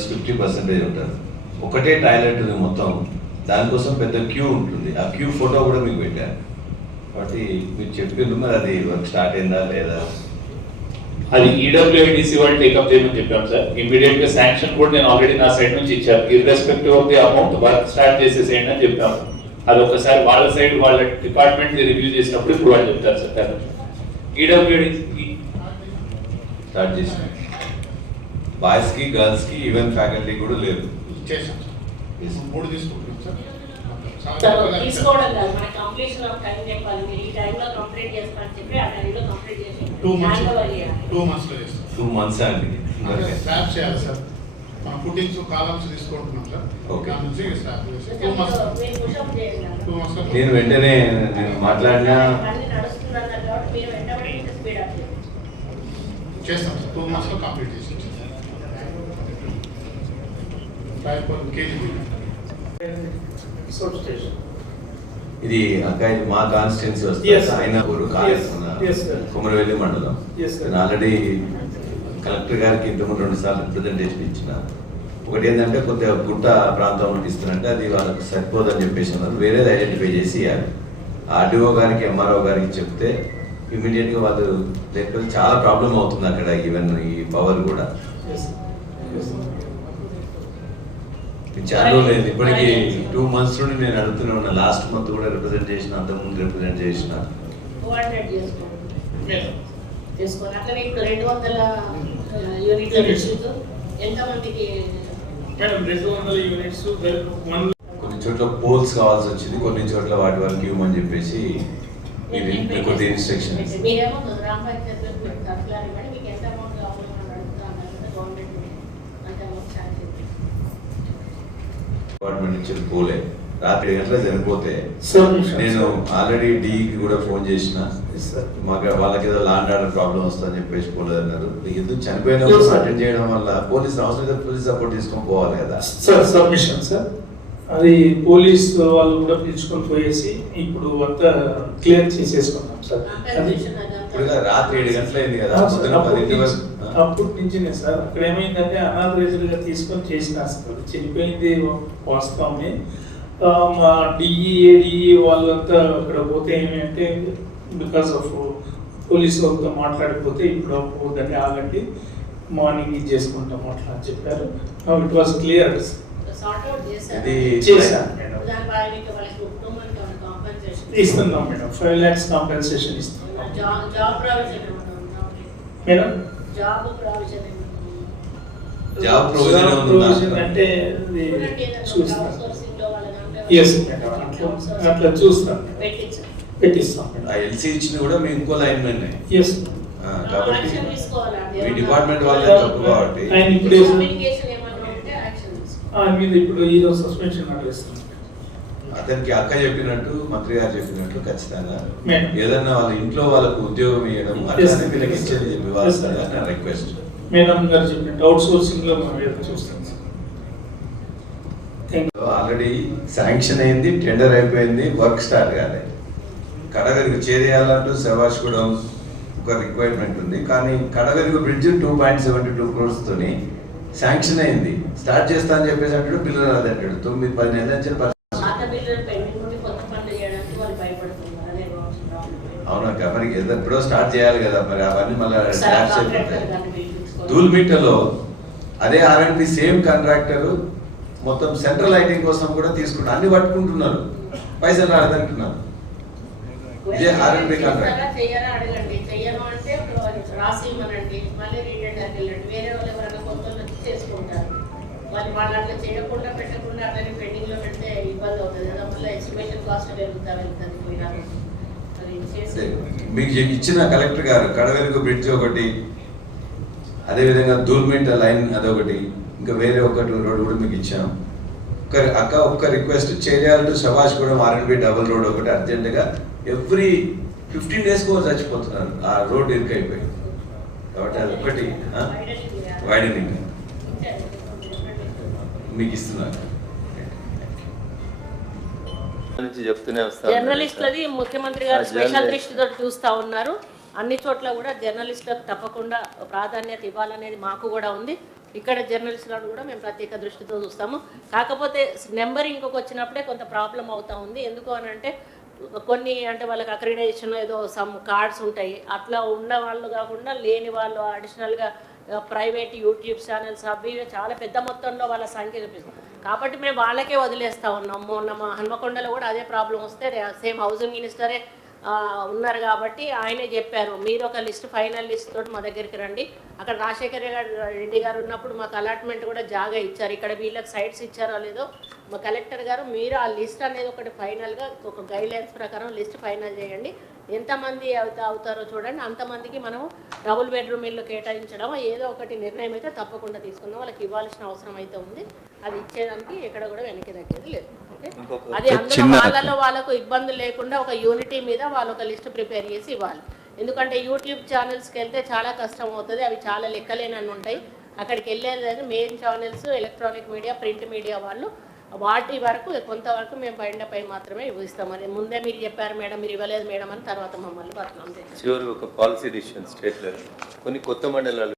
Girls 50% ఉంటారు. ఒకటే toilet మొత్తం, దానికోసం పెద్ద క్యూ ఉంటుంది. ఆ క్యూ ఫోటో కూడా మీకు పెట్టారు. కాబట్టి మీరు చెప్పిండ్రు, మరి అది వర్క్ స్టార్ట్ అయిందా లేదా? అది ఈడబ్ల్యూఐడిసి వాళ్ళు టేకప్ చేయమని చెప్పాం సార్. ఇమీడియట్ గా శాంక్షన్ కూడా నేను ఆల్రెడీ నా సైడ్ నుంచి ఇచ్చాను. Irrespective of the amount work start చేసేసేయండి అని చెప్పాము. అది ఒకసారి వాళ్ళ సైడ్ వాళ్ళ డిపార్ట్మెంట్ రివ్యూ చేసినప్పుడు ఇప్పుడు వాళ్ళు చెప్తారు సార్. ఈడబ్ల్యూఐడిసి స్టార్ట్ చేసిన బాయ్స్ కి గర్ల్స్ కి ఈవెన్ ఫ్యాకల్టీ కూడా లేదు. తీసుకోవడం కాదు, మన కంప్లీషన్ ఆఫ్ టైం చెప్పాలి. మీరు ఈ టైంలో కంప్లీట్ చేస్తారని చెప్పి ఆ టైంలో కంప్లీట్ చేసి 2 months లో చేస్తాం. 2 months అండి. స్లాబ్ చేయాలి సార్. మన ఫుటింగ్స్ కాలమ్స్ తీసుకుంటున్నాం సార్. ఓకే. దాని నుంచి స్లాబ్ చేసి 2 మీరు months. పుషప్ చేయండి. 2 months లో నేను వెంటనే నేను మాట్లాడినా అన్ని నడుస్తున్నారు కాబట్టి మీరు వెంటనే స్పీడ్ అప్ చేయండి. చేస్తాం సార్. 2 months లో కంప్లీట్ చేసి 5 kg. ఇది అక్క, ఇది మా కాన్స్టిట్యున్సీ Yes, వస్తుంది. sir. ఆయన ఊరు Yes, sir. కుమరవెల్లి మండలం. Yes, sir. నేను ఆల్రెడీ కలెక్టర్ గారికి ఇంతకుముందు 2 సార్లు రిప్రజెంటేషన్ ఇచ్చిన. ఒకటి ఏంటంటే కొద్దిగా గుట్ట ప్రాంతంలో ఇస్తున్నట్టే అది వాళ్ళకి సరిపోదని చెప్పేసి అన్నారు. వేరేది ఐడెంటిఫై చేసి ఇవ్వాలి. ఆర్డీఓ గారికి ఎంఆర్ఓ గారికి చెప్తే ఇమీడియట్గా వాళ్ళు, లేకపోతే చాలా ప్రాబ్లం అవుతుంది అక్కడ. ఈవెన్ ఈ పవర్ కూడా చాలా లేదు. ఇప్పటికి 2 months నుండి నేను అడుగుతూనే ఉన్నా. లాస్ట్ మంత్ కూడా రిప్రజెంట్ చేసిన, అంతకుముందు రిప్రజెంట్ చేసిన. కోఆర్డినేట్ చేసుకోండి. అట్లనే ఇప్పుడు 200 యూనిట్ల విద్యుత్ ఎంతమందికి? మేడం 200 యూనిట్స్ కొన్ని చోట్ల పోల్స్ కావాల్సి వచ్చింది, కొన్ని చోట్ల వాటి వరకు ఇవ్వమని చెప్పేసి కొద్ది ఇన్స్ట్రక్షన్. మీరేమో గ్రామ పంచాయతీలో తరఫులారి మరి మీకు ఎంత అమౌంట్ కావాలో మనం అడుగుతాను. గవర్నమెంట్ అంత అమౌంట్ ఛార్జ్ చేయండి. డిపార్ట్మెంట్ నుంచి పోలే. రాత్రి 7 గంటలకు చనిపోతే నేను ఆల్రెడీ డీకి కూడా ఫోన్ చేసిన. మాకు వాళ్ళకి ఏదో లాండ్ ఆర్డర్ ప్రాబ్లం వస్తుందని చెప్పేసి పోలేదు అన్నారు. ఎందుకు చనిపోయినప్పుడు అటెండ్ చేయడం వల్ల పోలీస్ అవసరం కదా, పోలీస్ సపోర్ట్ తీసుకొని పోవాలి కదా సార్. సబ్మిషన్ సార్, అది పోలీస్ వాళ్ళు కూడా పిలుచుకొని పోయేసి ఇప్పుడు అంతా క్లియర్ చేసేసుకున్నాం సార్. అది ఇప్పుడు రాత్రి 7 గంటలు అయింది కదా, పొద్దున 10 వరకు. అప్పటి నుంచినే సార్. అక్కడ ఏమైందంటే అనాథరైజ్డ్ గా తీసుకొని చేసిన సార్. చనిపోయింది వాస్తవమే. మా డిఈఏ వాళ్ళంతా అక్కడ పోతే ఏమంటే బికాస్ ఆఫ్ పోలీసు వాళ్ళతో మాట్లాడిపోతే ఇప్పుడు పోదని ఆగండి, మార్నింగ్ ఇది చేసుకుంటాం అట్లా అని చెప్పారు. It was clear. Sort out చేశారు. ఇది చేశాను మేడం. దాని బాగా వాళ్ళకి కుటుంబానికి కాంపెన్సేషన్ ఇస్తున్నాం మేడం. 5 lakhs కాంపెన్సేషన్ ఇస్తున్నాం job provision madam. Job provision job provision అంటే చూస్తాం. ఎస్ మేడం, అట్లా చూస్తాం, పెట్టిస్తాం మేడం. ఆ ఎల్సీ ఇచ్చిన కూడా మీ ఇంకో లైన్ మెన్. ఎస్ కాబట్టి మీ డిపార్ట్మెంట్ వాళ్ళే తప్పు కాబట్టి ఆయన ఇప్పుడు కమ్యూనికేషన్ ఏమైనా ఉంటే యాక్షన్ తీసుకోవాలి. ఆయన మీద ఇప్పుడు ఈరోజు సస్పెన్షన్ నడుస్తుంది. అతనికి అక్క చెప్పినట్టు, మంత్రి గారు చెప్పినట్టు ఖచ్చితంగా మేడం. ఏదన్నా వాళ్ళ ఇంట్లో వాళ్ళకు ఉద్యోగం ఇవ్వడం అట్లానే వీళ్ళకి ఇచ్చేది ఇవ్వాల్సిందిగా నా రిక్వెస్ట్. మేడం గారు చెప్పినట్టు అవుట్ సోర్సింగ్ లో మనం ఏదో చూస్తాం. ఆల్రెడీ శాంక్షన్ అయింది, టెండర్ అయిపోయింది, వర్క్ స్టార్ట్ కాలేదు. కడవెరుగు చేయాలంటూ శవాష్ కూడా ఒక రిక్వైర్మెంట్ ఉంది. కానీ కడవెరుగు బ్రిడ్జ్ 2.72 crores తోని శాంక్షన్ అయింది. స్టార్ట్ చేస్తా అని చెప్పేసి అంటాడు, పిల్లలు అదంటాడు. 9-10 నెలల నుంచి అవునక్క. మరి ఎప్పుడో స్టార్ట్ చేయాలి కదా, మరి అవన్నీ మళ్ళీ స్టార్ట్ చేయకపోతే. ధూల్మిట్టలో అదే ఆర్ఎండ్బి సేమ్ కాంట్రాక్టర్ మొత్తం సెంట్రల్ లైటింగ్ కోసం కూడా తీసుకుంటారు. అన్ని పట్టుకుంటున్నారు, పైసలు రాలేదంటున్నారు. ఇదే ఆర్ఎండ్బి కాంట్రాక్ట్. అడగండి, చెయ్యను అంటే రాసి ఇవ్వనండి, మళ్ళీ రీటెండర్కి వెళ్ళండి. వేరే వాళ్ళు ఎవరైనా కొత్త వచ్చి చేసుకుంటారు. వాళ్ళు అట్లా చేయకుండా పెట్టకుండా అట్లనే పెండింగ్ లో పెడితే ఇబ్బంది అవుతుంది కదా. మళ్ళీ ఎస్టిమేషన్ కాస్ట్ వెళ్తుంది పోయినా. మీకు ఇచ్చిన కలెక్టర్ గారు కడవెరుగు బ్రిడ్జ్ ఒకటి, అదేవిధంగా ధూల్మిట్ట లైన్ అదొకటి, ఇంకా వేరే ఒకటి రోడ్ కూడా మీకు ఇచ్చాం. ఒక్క రిక్వెస్ట్, చేయాలి టు శభాష్ కూడా ఆర్ఎన్బి డబుల్ రోడ్ ఒకటి అర్జెంటుగా. ఎవ్రీ 15 days చచ్చిపోతున్నారు, ఆ రోడ్ ఇరుకైపోయి. కాబట్టి అది ఒకటి వైడనింగ్ మీకు ఇస్తున్నారు. జర్నలిస్టులది ముఖ్యమంత్రి గారు స్పెషల్ దృష్టితో చూస్తూ ఉన్నారు. అన్ని చోట్ల కూడా జర్నలిస్టులకు తప్పకుండా ప్రాధాన్యత ఇవ్వాలనేది మాకు కూడా ఉంది. ఇక్కడ జర్నలిస్టులను కూడా మేము ప్రత్యేక దృష్టితో చూస్తాము. కాకపోతే నెంబరింగ్కి వచ్చినప్పుడే కొంత ప్రాబ్లం అవుతా ఉంది. ఎందుకు అని అంటే కొన్ని అంటే వాళ్ళకి అక్రిడేషన్ ఏదో సమ్ కార్డ్స్ ఉంటాయి, అట్లా ఉన్న వాళ్ళు కాకుండా లేని వాళ్ళు అడిషనల్గా ప్రైవేట్ యూట్యూబ్ ఛానల్స్ అవి చాలా పెద్ద మొత్తంలో వాళ్ళ సంఖ్య చూపిస్తుంది. కాబట్టి మేము వాళ్ళకే వదిలేస్తూ ఉన్నాం. మొన్న మా హన్మకొండలో కూడా అదే ప్రాబ్లం వస్తే సేమ్ హౌసింగ్ మినిస్టరే ఉన్నారు కాబట్టి ఆయనే చెప్పారు, మీరు ఒక లిస్ట్ ఫైనల్ లిస్ట్ తోటి మా దగ్గరికి రండి. అక్కడ రాజశేఖర్ రెడ్డి గారు ఉన్నప్పుడు మాకు అలాట్మెంట్ కూడా జాగా ఇచ్చారు, ఇక్కడ వీళ్ళకి సైట్స్ ఇచ్చారో లేదో మా కలెక్టర్ గారు మీరు ఆ లిస్ట్ అనేది ఒకటి ఫైనల్గా ఒక గైడ్లైన్స్ ప్రకారం లిస్ట్ ఫైనల్ చేయండి, ఎంతమంది అవుతారో చూడండి, అంతమందికి మనం డబుల్ బెడ్రూమ్ ఇల్లు కేటాయించడం ఏదో ఒకటి నిర్ణయం అయితే తప్పకుండా తీసుకుందాం. వాళ్ళకి ఇవ్వాల్సిన అవసరం అయితే ఉంది, అది ఇచ్చేదానికి ఎక్కడ కూడా వెనక్కి దక్కేది లేదు. అది అందులో వాళ్ళకు ఇబ్బంది లేకుండా ఒక యూనిటీ మీద వాళ్ళు ఒక లిస్ట్ ప్రిపేర్ చేసి ఇవ్వాలి. ఎందుకంటే యూట్యూబ్ ఛానల్స్కి వెళ్తే చాలా కష్టం అవుతుంది, అవి చాలా లెక్కలేనని ఉంటాయి. అక్కడికి వెళ్ళేది main channels, electronic media, print media వాళ్ళు వాటి వరకు కొంతవరకు మేము పై మాత్రమే ఇస్తాం. అది ముందే మీరు చెప్పారు మేడం, మీరు ఇవ్వలేదు మేడం అని తర్వాత మమ్మల్ని బతకం. చివరి ఒక పాలసీ డిసిషన్ స్టేట్ లెవెల్ కొన్ని కొత్త మండలాలు